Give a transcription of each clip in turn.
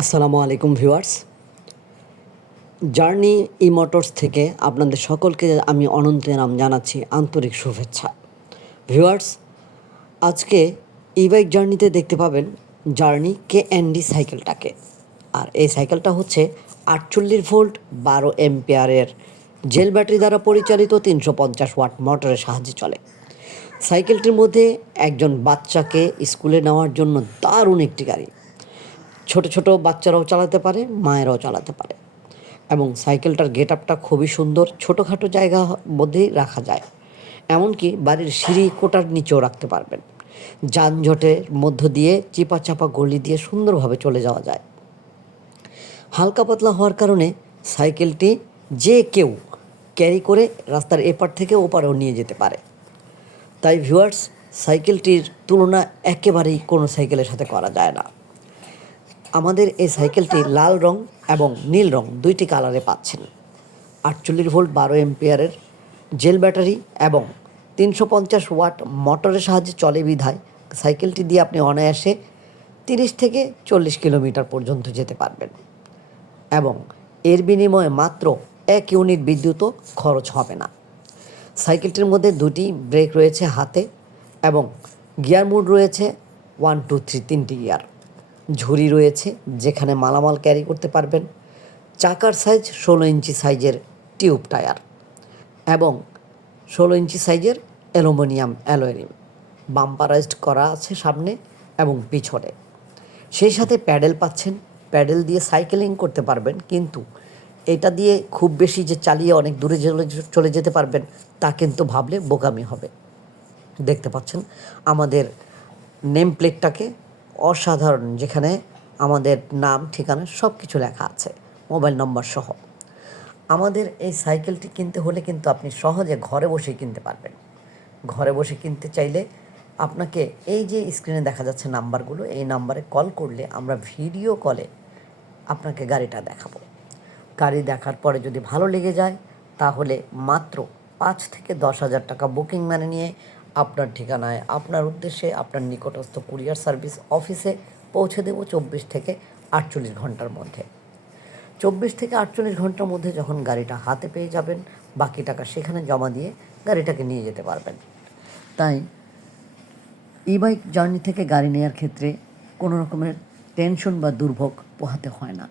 আসসালামু আলাইকুম viewers. Journey ই motors থেকে আপনাদের সকলকে আমি অনন্ত নাম জানাচ্ছি আন্তরিক শুভেচ্ছা। ভিউয়ার্স, আজকে ই বাইক জার্নিতে দেখতে পাবেন জার্নি কে এনডি সাইকেলটাকে। আর এই সাইকেলটা হচ্ছে আটচল্লিশ ভোল্ট বারো এম্পিয়ারের জেল ব্যাটারি দ্বারা পরিচালিত তিনশো পঞ্চাশ ওয়াট মোটরের সাহায্যে চলে। সাইকেলটির মধ্যে একজন বাচ্চাকে স্কুলে নেওয়ার জন্য দারুণ একটি গাড়ি। ছোট ছোট বাচ্চারাও চালাতে পারে, মায়েরাও চালাতে পারে। এবং সাইকেলটার গেট আপটা খুবই সুন্দর, ছোটোখাটো জায়গা মধ্যেই রাখা যায়। এমনকি বাড়ির সিঁড়ি কোটার নিচেও রাখতে পারবেন। যানজটের মধ্য দিয়ে চিপা চাপা গলি দিয়ে সুন্দরভাবে চলে যাওয়া যায়। হালকা পাতলা হওয়ার কারণে সাইকেলটি যে কেউ ক্যারি করে রাস্তার এপার থেকে ওপারেও নিয়ে যেতে পারে। তাই ভিউয়ার্স, সাইকেলটির তুলনা একেবারেই কোনো সাইকেলের সাথে করা যায় না। আমাদের এই সাইকেলটি লাল রং এবং নীল রং দুইটি কালারে পাচ্ছেন। আটচল্লিশ ভোল্ট বারো এম্পিয়ারের জেল ব্যাটারি এবং তিনশো পঞ্চাশ ওয়াট মোটরের সাহায্যে চলে বিধায় সাইকেলটি দিয়ে আপনি অনায়াসে তিরিশ থেকে চল্লিশ কিলোমিটার পর্যন্ত যেতে পারবেন এবং এর বিনিময়ে মাত্র এক ইউনিট বিদ্যুৎও খরচ হবে না। সাইকেলটির মধ্যে দুটি ব্রেক রয়েছে হাতে এবং গিয়ার মুড রয়েছে ওয়ান, টু, থ্রি তিনটি গিয়ার। ঝুড়ি রয়েছে যেখানে মালামাল ক্যারি করতে পারবেন। চাকার সাইজ ষোলো ইঞ্চি সাইজের টিউব টায়ার এবং ষোলো ইঞ্চি সাইজের অ্যালুমিনিয়াম অ্যালোয়ারিম বাম্পারাইজড করা আছে সামনে এবং পিছনে। সেই সাথে প্যাডেল পাচ্ছেন। প্যাডেল দিয়ে সাইকেলিং করতে পারবেন। কিন্তু এটা দিয়ে খুব বেশি যে চালিয়ে অনেক দূরে চলে যেতে পারবেন, তা কিন্তু ভাবলে বোকামি হবে। দেখতে পাচ্ছেন আমাদের নেম প্লেটটাকে অসাধারণ, যেখানে আমাদের নাম, ঠিকানা সব কিছু লেখা আছে, মোবাইল নম্বর সহ। আমাদের এই সাইকেলটি কিনতে হলে কিন্তু আপনি সহজে ঘরে বসেই কিনতে পারবেন। ঘরে বসে কিনতে চাইলে আপনাকে এই যে স্ক্রিনে দেখা যাচ্ছে নাম্বারগুলো, এই নাম্বারে কল করলে আমরা ভিডিও কলে আপনাকে গাড়িটা দেখাবো। গাড়ি দেখার পরে যদি ভালো লেগে যায়, তাহলে মাত্র পাঁচ থেকে দশ হাজার টাকা বুকিং মানে নিয়ে আপনার ঠিকানায়, আপনার উদ্দেশ্যে আপনার নিকটস্থ কুরিয়ার সার্ভিস অফিসে পৌঁছে দেবো চব্বিশ থেকে আটচল্লিশ ঘণ্টার মধ্যে। চব্বিশ থেকে আটচল্লিশ ঘণ্টার মধ্যে যখন গাড়িটা হাতে পেয়ে যাবেন, বাকি টাকা সেখানে জমা দিয়ে গাড়িটাকে নিয়ে যেতে পারবেন। তাই ই বাইক জার্নি থেকে গাড়ি নেওয়ার ক্ষেত্রে কোনো রকমের টেনশন বা দুর্ভোগ পোহাতে হয় না।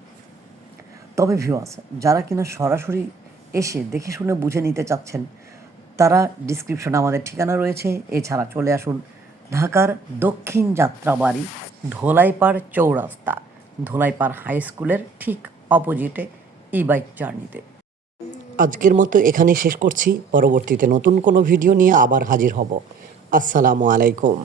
তবে ভিউয়ার্স যারা কিনা সরাসরি এসে দেখে শুনে বুঝে নিতে চাচ্ছেন তারা ডিসক্রিপশনে আমাদের ঠিকানা রয়েছে। এছাড়া চলে আসুন ঢাকার দক্ষিণ যাত্রাবাড়ি ধোলাইপাড় চৌরাস্তা। ধোলাইপাড় হাই স্কুলের ঠিক অপোজিটে ই বাইক জার্নিতে আজকের মতো এখানে শেষ করছি। পরবর্তীতে নতুন কোনো ভিডিও নিয়ে আবার হাজির হব। আসসালামু আলাইকুম।